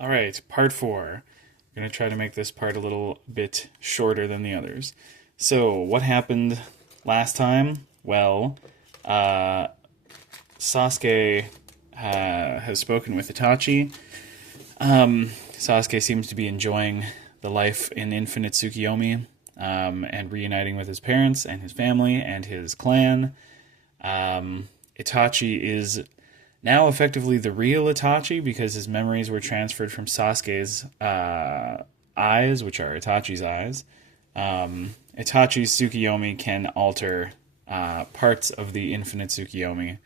All right, part four. I'm going to try to make this part a little bit shorter than the others. So, what happened last time? Well, uh, Sasuke has spoken with Itachi. Sasuke seems to be enjoying the life in Infinite Tsukiyomi and reuniting with his parents and his family and his clan. Itachi is now effectively the real Itachi because his memories were transferred from Sasuke's eyes, which are Itachi's eyes. Itachi's Tsukiyomi can alter parts of the infinite Tsukiyomi.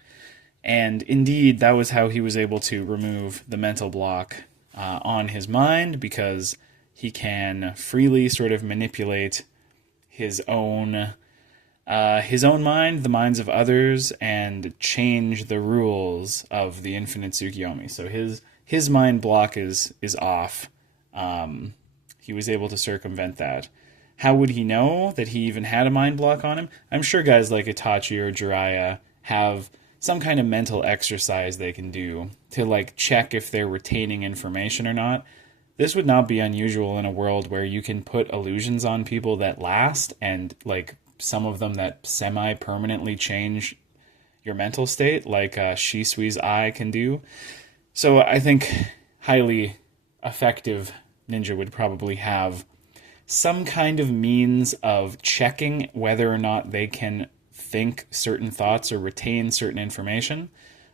And indeed, that was how he was able to remove the mental block on his mind because he can freely sort of manipulate his own mind, the minds of others, and change the rules of the infinite Tsukiyomi. So his mind block is off. He was able to circumvent that. How would he know that he even had a mind block on him? I'm sure guys like Itachi or Jiraiya have some kind of mental exercise they can do to like check if they're retaining information or not. This would not be unusual in a world where you can put illusions on people that last and like some of them that semi-permanently change your mental state, like Shisui's eye can do. So I think highly effective ninja would probably have some kind of means of checking whether or not they can think certain thoughts or retain certain information.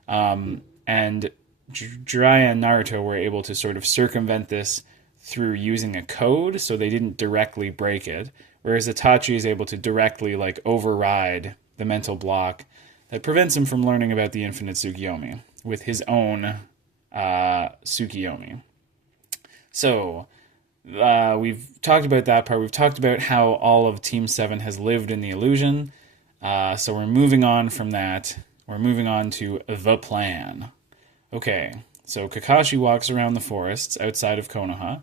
And Jiraiya and Naruto were able to sort of circumvent this through using a code, so they didn't directly break it. Whereas Itachi is able to directly like override the mental block that prevents him from learning about the infinite Tsukiyomi with his own Tsukiyomi. So we've talked about that part. We've talked about how all of Team 7 has lived in the illusion. So we're moving on from that. We're moving on to the plan. Okay, so Kakashi walks around the forests outside of Konoha.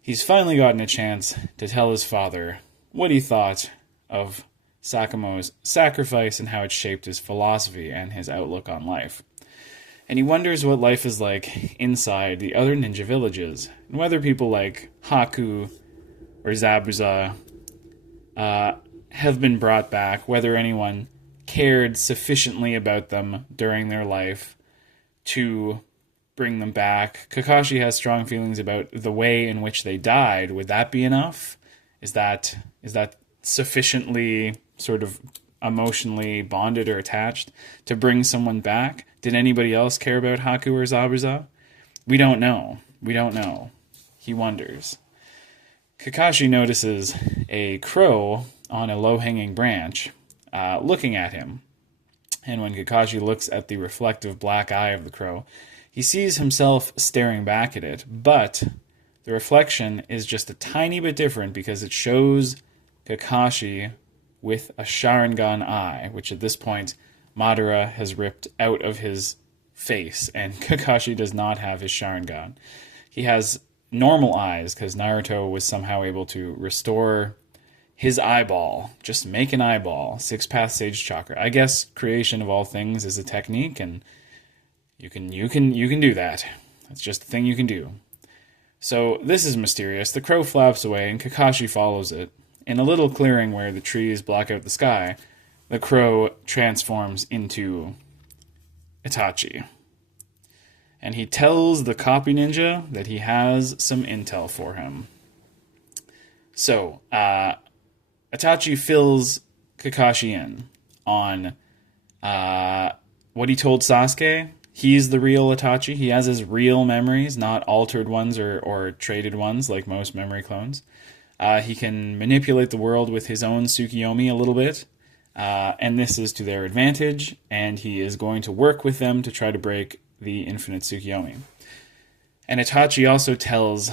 He's finally gotten a chance to tell his father what he thought of Sakamo's sacrifice and how it shaped his philosophy and his outlook on life. And he wonders what life is like inside the other ninja villages, and whether people like Haku or Zabuza have been brought back, whether anyone cared sufficiently about them during their life to bring them back. Kakashi has strong feelings about the way in which they died. Would that be enough? Is that sufficiently sort of emotionally bonded or attached to bring someone back? Did anybody else care about Haku or Zabuza? We don't know. We don't know. He wonders. Kakashi notices a crow on a low-hanging branch looking at him. And when Kakashi looks at the reflective black eye of the crow, he sees himself staring back at it, but the reflection is just a tiny bit different because it shows Kakashi with a Sharingan eye, which at this point Madara has ripped out of his face, and Kakashi does not have his Sharingan. He has normal eyes because Naruto was somehow able to restore his eyeball, just make an eyeball, six path sage chakra. I guess creation of all things is a technique, and you can do that. That's just a thing you can do. So this is mysterious. The crow flaps away, and Kakashi follows it. In a little clearing where the trees block out the sky, the crow transforms into Itachi. And he tells the copy ninja that he has some intel for him. So, Itachi fills Kakashi in on what he told Sasuke. He's the real Itachi. He has his real memories, not altered ones or traded ones like most memory clones. He can manipulate the world with his own Tsukiyomi a little bit, and this is to their advantage, and he is going to work with them to try to break the infinite Tsukiyomi. And Itachi also tells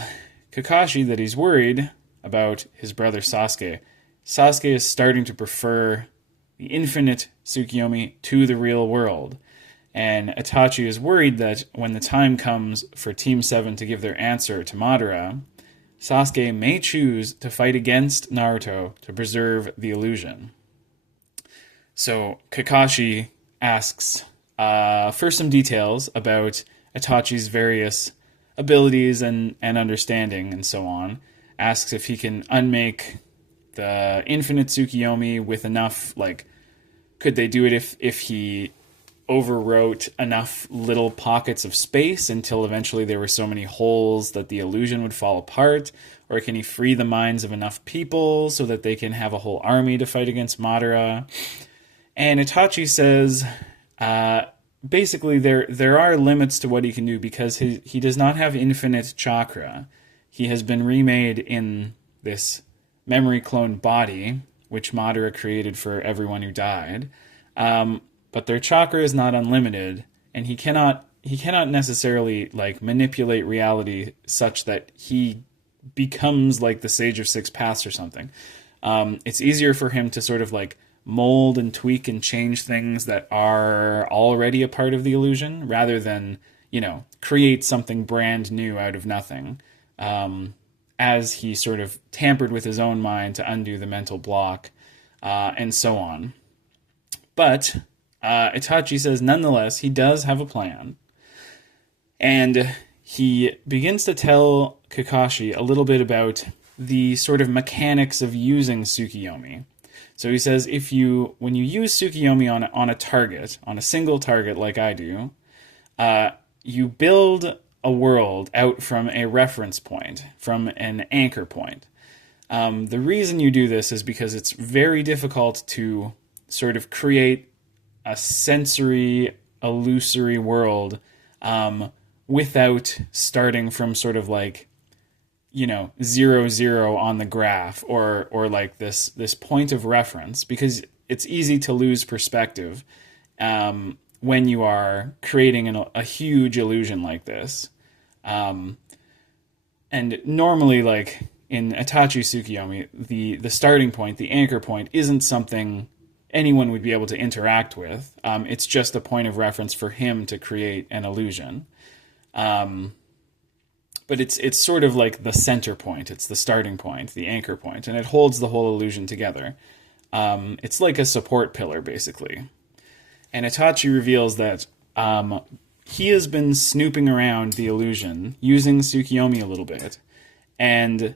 Kakashi that he's worried about his brother Sasuke. Sasuke is starting to prefer the infinite Tsukiyomi to the real world. And Itachi is worried that when the time comes for Team 7 to give their answer to Madara, Sasuke may choose to fight against Naruto to preserve the illusion. So Kakashi asks for some details about Itachi's various abilities and understanding and so on, asks if he can unmake the infinite Tsukiyomi with enough, like, could they do it if he overwrote enough little pockets of space until eventually there were so many holes that the illusion would fall apart? Or can he free the minds of enough people so that they can have a whole army to fight against Madara? And Itachi says, basically there are limits to what he can do because he does not have infinite chakra. He has been remade in this memory clone body, which Madara created for everyone who died. But their chakra is not unlimited, and he cannot necessarily like manipulate reality such that he becomes like the Sage of Six Paths or something. It's easier for him to sort of like mold and tweak and change things that are already a part of the illusion rather than, create something brand new out of nothing. As he sort of tampered with his own mind to undo the mental block, and so on. But Itachi says, nonetheless, he does have a plan. And he begins to tell Kakashi a little bit about the sort of mechanics of using Tsukiyomi. So he says, when you use Tsukiyomi on a target, on a single target like I do, you build a world out from a reference point, from an anchor point. The reason you do this is because it's very difficult to sort of create a sensory, illusory world without starting from sort of like, 0, on the graph or like this point of reference, because it's easy to lose perspective when you are creating a huge illusion like this. And normally, like in Itachi Tsukiyomi, the starting point, the anchor point, isn't something anyone would be able to interact with. It's just a point of reference for him to create an illusion. But it's sort of like the center point. It's the starting point, the anchor point, and it holds the whole illusion together. It's like a support pillar, basically. And Itachi reveals that he has been snooping around the illusion, using Tsukiyomi a little bit, and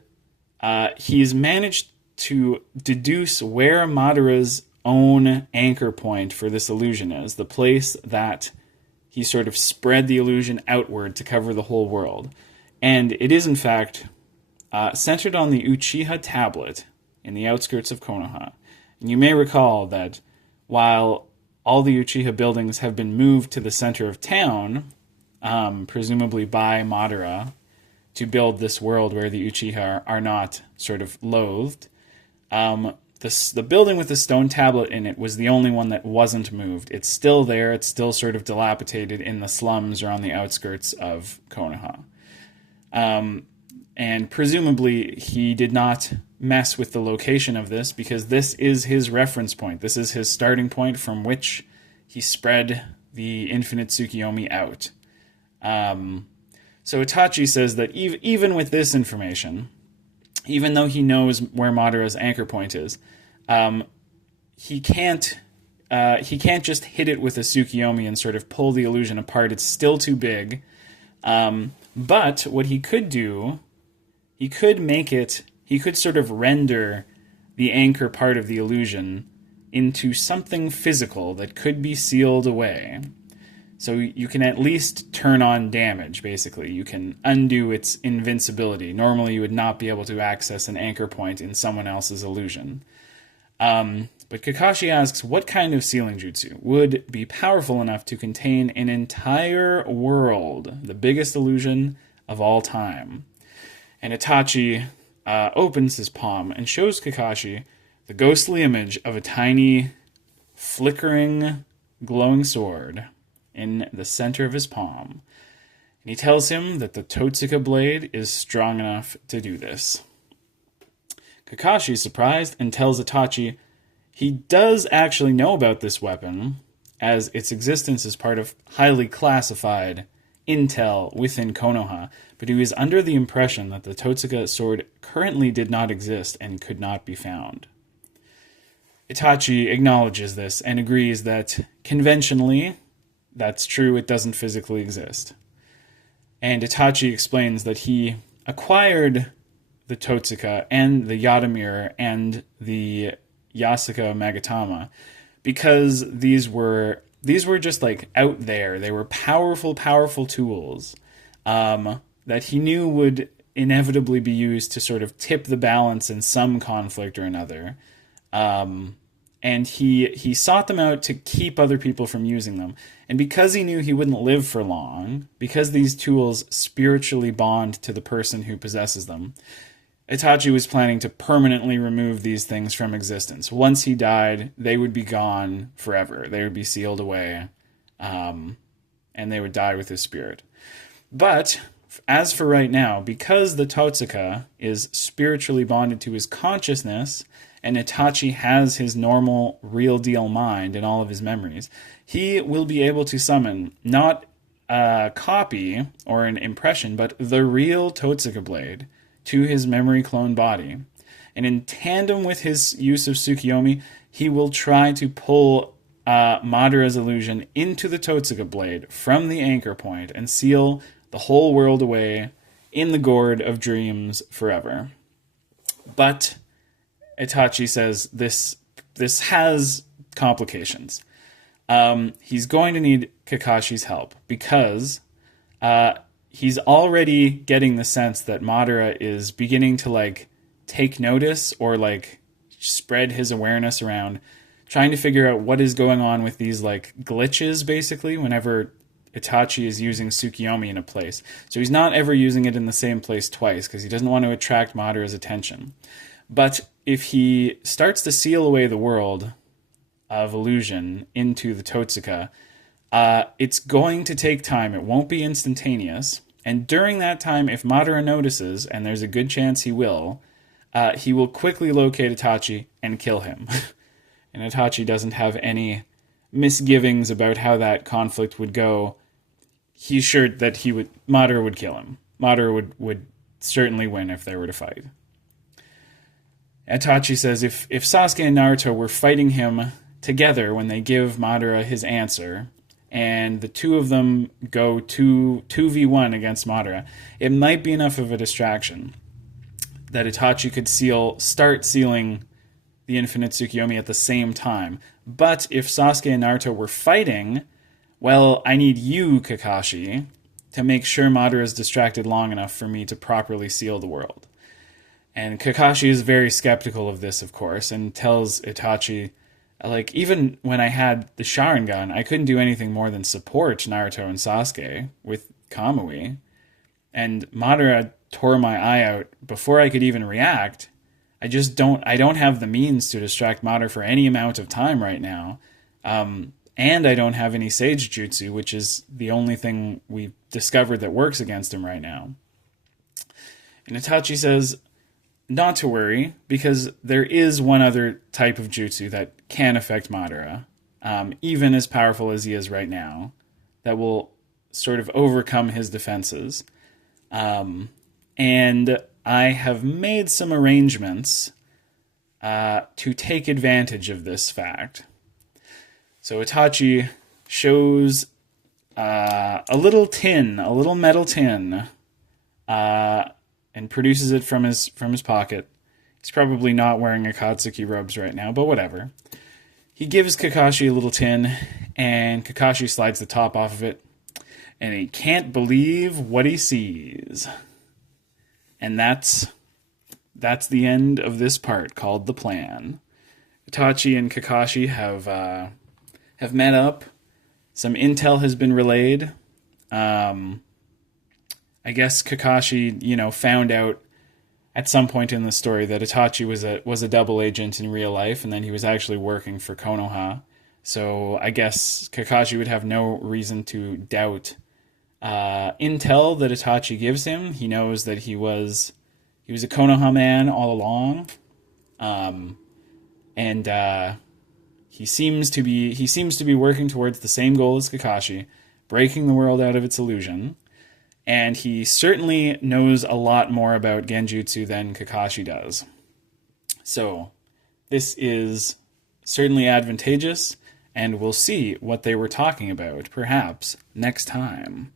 he's managed to deduce where Madara's own anchor point for this illusion is, the place that he sort of spread the illusion outward to cover the whole world. And it is, in fact, centered on the Uchiha tablet in the outskirts of Konoha. And you may recall that while all the Uchiha buildings have been moved to the center of town, presumably by Madara, to build this world where the Uchiha are not sort of loathed, the building with the stone tablet in it was the only one that wasn't moved. It's still there. It's still sort of dilapidated in the slums or on the outskirts of Konoha. And presumably he did not mess with the location of this because this is his reference point. This is his starting point from which he spread the infinite Tsukiyomi out. So Itachi says that even with this information, even though he knows where Madara's anchor point is, he can't just hit it with a Tsukiyomi and sort of pull the illusion apart. It's still too big. But what he could do, he could sort of render the anchor part of the illusion into something physical that could be sealed away. So you can at least turn on damage, basically. You can undo its invincibility. Normally you would not be able to access an anchor point in someone else's illusion. But Kakashi asks what kind of sealing jutsu would be powerful enough to contain an entire world, the biggest illusion of all time. And Itachi opens his palm and shows Kakashi the ghostly image of a tiny, flickering, glowing sword in the center of his palm. And he tells him that the Totsuka blade is strong enough to do this. Kakashi is surprised and tells Itachi he does actually know about this weapon, as its existence is part of highly classified intel within Konoha, but he was under the impression that the Totsuka sword currently did not exist and could not be found. Itachi acknowledges this and agrees that conventionally, that's true, it doesn't physically exist. And Itachi explains that he acquired the Totsuka and the Yata Mirror and the Yasuka Magatama because these were just like out there. They were powerful tools that he knew would inevitably be used to sort of tip the balance in some conflict or another. And he sought them out to keep other people from using them. And because he knew he wouldn't live for long, because these tools spiritually bond to the person who possesses them, Itachi was planning to permanently remove these things from existence. Once he died, they would be gone forever. They would be sealed away, and they would die with his spirit. But as for right now, because the Totsuka is spiritually bonded to his consciousness, and Itachi has his normal, real-deal mind and all of his memories, he will be able to summon not a copy or an impression, but the real Totsuka blade to his memory clone body. And in tandem with his use of Tsukiyomi, he will try to pull Madara's illusion into the Totsuka blade from the anchor point and seal the whole world away in the gourd of dreams forever. But Itachi says this has complications. He's going to need Kakashi's help because he's already getting the sense that Madara is beginning to like take notice or like spread his awareness around, trying to figure out what is going on with these like glitches basically whenever Itachi is using Tsukiyomi in a place. So he's not ever using it in the same place twice because he doesn't want to attract Madara's attention. But if he starts to seal away the world of illusion into the Totsuka, it's going to take time. It won't be instantaneous. And during that time, if Madara notices, and there's a good chance he will quickly locate Itachi and kill him. And Itachi doesn't have any misgivings about how that conflict would go. He's sure that Madara would kill him. Madara would certainly win if they were to fight. Itachi says if Sasuke and Naruto were fighting him together when they give Madara his answer, and the two of them go 2v1 against Madara, it might be enough of a distraction that Itachi could start sealing the Infinite Tsukiyomi at the same time. But if Sasuke and Naruto were fighting, well, I need you, Kakashi, to make sure Madara is distracted long enough for me to properly seal the world. And Kakashi is very skeptical of this, of course, and tells Itachi, like, even when I had the Sharingan, I couldn't do anything more than support Naruto and Sasuke with Kamui. And Madara tore my eye out before I could even react. I don't have the means to distract Madara for any amount of time right now. And I don't have any Sage Jutsu, which is the only thing we've discovered that works against him right now. And Itachi says not to worry, because there is one other type of jutsu that can affect Madara, even as powerful as he is right now, that will sort of overcome his defenses. And I have made some arrangements to take advantage of this fact. So Itachi shows a little metal tin, and produces it from his pocket. He's probably not wearing Akatsuki robes right now, but whatever. He gives Kakashi a little tin, and Kakashi slides the top off of it, and he can't believe what he sees. And that's the end of this part, called The Plan. Itachi and Kakashi have met up. Some intel has been relayed. I guess Kakashi, found out at some point in the story that Itachi was a double agent in real life, and then he was actually working for Konoha. So I guess Kakashi would have no reason to doubt intel that Itachi gives him. He knows that he was a Konoha man all along, and he seems to be working towards the same goal as Kakashi, breaking the world out of its illusion. And he certainly knows a lot more about Genjutsu than Kakashi does. So this is certainly advantageous, and we'll see what they were talking about, perhaps, next time.